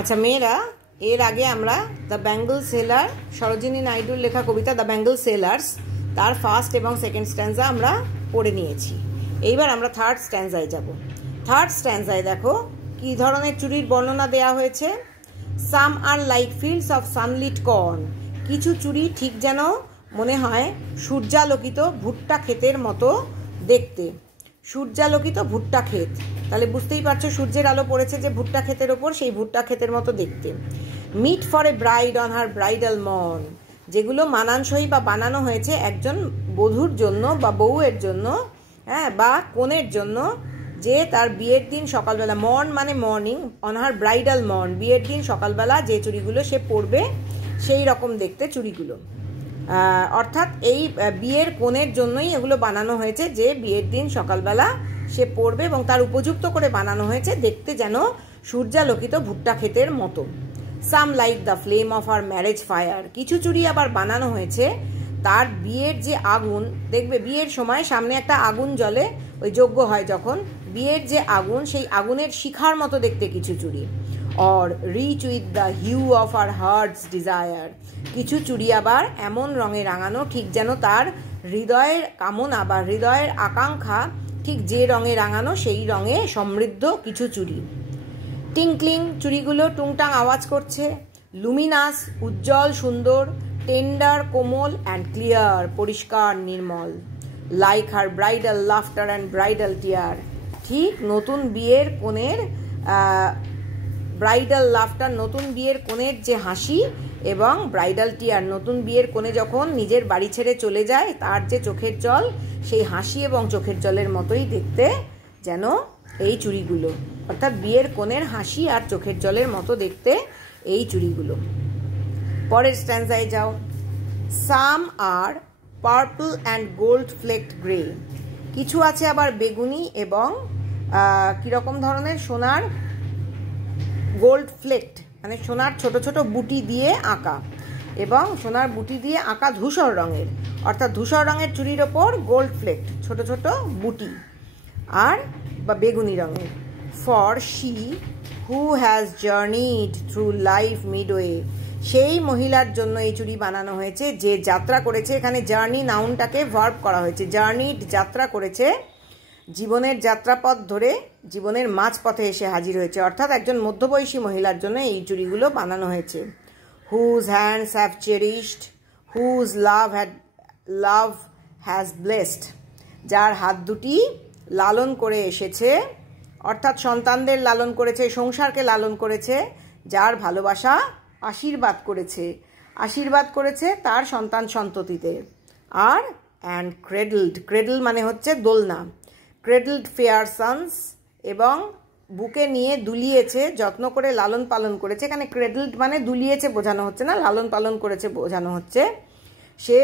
আচ্ছা মেয়েরা, এর আগে আমরা দ্য বেঙ্গল সেলার, সরোজিনী নাইডুর লেখা কবিতা দ্য বেঙ্গল সেলার্স, তার ফার্স্ট এবং সেকেন্ড স্ট্যান্জা আমরা পড়ে নিয়েছি। এইবার আমরা থার্ড স্ট্যান্জায় যাব। থার্ড স্ট্যান্জায় দেখো কী ধরনের চুরির বর্ণনা দেয়া হয়েছে। Some are like fields of sunlit corn, কিছু চুরি ঠিক যেন মনে হয় সূর্যালোকিত ভুট্টা ক্ষেতের মতো দেখতে। সূর্যালোকিত ভুট্টা ক্ষেত, তাহলে বুঝতেই পারছো সূর্যের আলো পড়েছে যে ভুট্টা ক্ষেতের ওপর, সেই ভুট্টা ক্ষেতের মতো দেখতে। Meet for a bride on her bridal morn, যেগুলো মানানসই বা বানানো হয়েছে একজন বধূর জন্য বা বউয়ের জন্য, বা কনের জন্য, যে তার বিয়ের দিন সকালবেলা, মর্ন মানে morning, on her bridal mourn, বিয়ের দিন সকালবেলা যে চুড়িগুলো সে পরবে সেই রকম দেখতে চুড়িগুলো। অর্থাৎ এই বিয়ের কনের জন্যই এগুলো বানানো হয়েছে, যে বিয়ের দিন সকালবেলা সে পরবে, এবং তার উপযুক্ত করে বানানো হয়েছে দেখতে যেন সূর্যালোকিত ভুট্টা ক্ষেতের মতো। Some like the flame of her marriage fire, কিছু চুড়ি আবার বানানো হয়েছে তার বিয়ের যে আগুন, দেখবে বিয়ের সময় সামনে একটা আগুন জ্বলে, ওই যজ্ঞ হয় যখন, বিয়ের যে আগুন সেই আগুনের শিখার মতো দেখতে কিছু চুড়ি। Or rich with the hue of her heart's desire, কিছু চুড়ি আবার এমন রঙে রাঙানো ঠিক যেন তার হৃদয়ের কামনা বা হৃদয়ের আকাঙ্ক্ষা ঠিক যে রঙে রাঙানো সেই রঙে সমৃদ্ধ কিছু চুড়ি। টিংক্লিং, চুড়িগুলো টুংটাং আওয়াজ করছে। লুমিনাস, উজ্জ্বল সুন্দর। টেন্ডার, কোমল অ্যান্ড ক্লিয়ার, পরিষ্কার নির্মল। Like her bridal laughter and bridal tear, ঠিক নতুন বিয়ের কনের ব্রাইডাল লাফটার, নতুন বিয়ের কনের যে হাসি, এবং ব্রাইডাল টিয়ার, নতুন বিয়ের কনে যখন নিজের বাড়ি ছেড়ে চলে যায় তার যে চোখের জল, সেই হাসি এবং চোখের জলের মতোই দেখতে যেন এই চুড়িগুলো, অর্থাৎ বিয়ের কনের হাসি আর চোখের জলের মতো দেখতে এই চুড়িগুলো। পরের স্ট্যান্জায় যাও। সাম আর purple and gold flecked grey, কিছু আছে আবার বেগুনি এবং কীরকম ধরনের সোনার গোল্ড ফ্লেকড, মানে সোনার ছোট ছোট বুটি দিয়ে আঁকা, এবং সোনার বুটি দিয়ে আঁকা ধূসর রঙের, অর্থাৎ ধূসর রঙের চুড়ির ওপর গোল্ড ফ্লেকড ছোট ছোট বুটি আর বা বেগুনি রঙের। For she who has journeyed through life midway, সেই মহিলার জন্য এই চুড়ি বানানো হয়েছে যে যাত্রা করেছে, এখানে জার্নি নাউনটাকে ভার্ব করা হয়েছে, জার্নিড যাত্রা করেছে, জীবনের যাত্রাপথ ধরে জীবনের মাঝপথে এসে হাজির হয়েছে, অর্থাৎ একজন মধ্যবয়সী মহিলার জন্য এই চুড়িগুলো বানানো হয়েছে। Whose hands have cherished, whose love has blessed, যার হাত দুটি লালন করে এসেছে, অর্থাৎ সন্তানদের লালন করেছে, সংসারকে লালন করেছে, যার ভালোবাসা আশীর্বাদ করেছে তার সন্তান সন্ততিতে। আর অ্যান্ড ক্রেডলড, ক্রেডল মানে হচ্ছে দোলনা, ক্রেডলড ফেয়ার সন্স, এবং বুকে নিয়ে দুলিয়েছে, যত্ন করে লালন পালন করেছে। এখানে ক্রেডলড মানে দুলিয়েছে বোঝানো হচ্ছে না, লালন পালন করেছে বোঝানো হচ্ছে। সে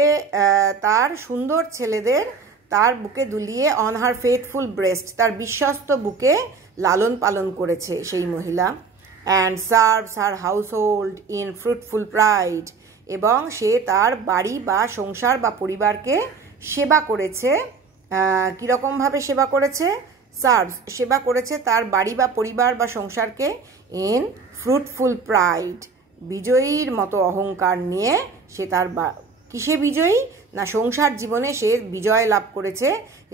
তার সুন্দর ছেলেদের তার বুকে দুলিয়ে, অন হার ফেথফুল ব্রেস্ট, তার বিশ্বস্ত বুকে লালন পালন করেছে সেই মহিলা। And serves her house hold in fruitful pride, এবং সে তার বাড়ি বা সংসার বা পরিবারকে সেবা করেছে। কীরকমভাবে সেবা করেছে? সার্ভস, সেবা করেছে তার বাড়ি বা পরিবার বা সংসারকে, ইন ফ্রুটফুল প্রাইড, বিজয়ীর মতো অহংকার নিয়ে। সে তার কিসে বিজয়ী? না, সংসার জীবনে সে বিজয় লাভ করেছে,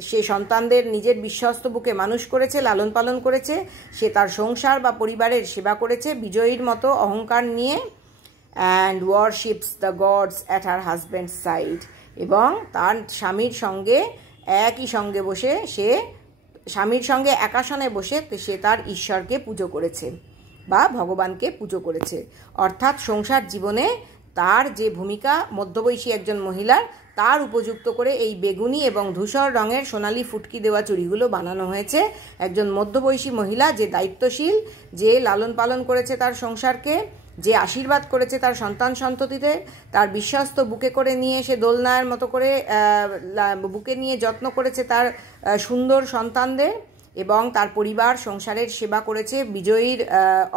সে সন্তানদের নিজের বিশ্বস্ত বুকে মানুষ করেছে, লালন পালন করেছে, সে তার সংসার বা পরিবারের সেবা করেছে বিজয়ীর মতো অহংকার নিয়ে। And worships the gods at her husband's side, এবং তার স্বামীর সঙ্গে একই সঙ্গে বসে, সে স্বামীর সঙ্গে একাসনে বসে সে তার ঈশ্বরকে পুজো করেছে বা ভগবানকে পুজো করেছে। অর্থাৎ সংসার জীবনে তার যে ভূমিকা মধ্যবয়সী একজন মহিলার, তার উপযুক্ত করে এই বেগুনি এবং ধূসর রঙের সোনালি ফুটকি দেওয়া চুড়িগুলো বানানো হয়েছে। একজন মধ্যবয়সী মহিলা যে দায়িত্বশীল, যে লালন পালন করেছে তার সংসারকে, যে আশীর্বাদ করেছে তার সন্তান সন্ততিতে, তার বিশ্বস্ত বুকে করে নিয়ে সে দোলনার মতো করে বুকে নিয়ে যত্ন করেছে তার সুন্দর সন্তানদের, এবং তার পরিবার সংসারের সেবা করেছে বিজয়ীর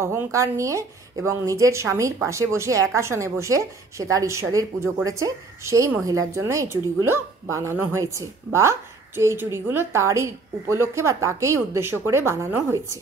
অহংকার নিয়ে, এবং নিজের স্বামীর পাশে বসে এক আসনে বসে সে তার ঈশ্বরের পুজো করেছে। সেই মহিলার জন্য এই চুড়িগুলো বানানো হয়েছে, বা এই চুড়িগুলো তারই উপলক্ষে বা তাকেই উদ্দেশ্য করে বানানো হয়েছে।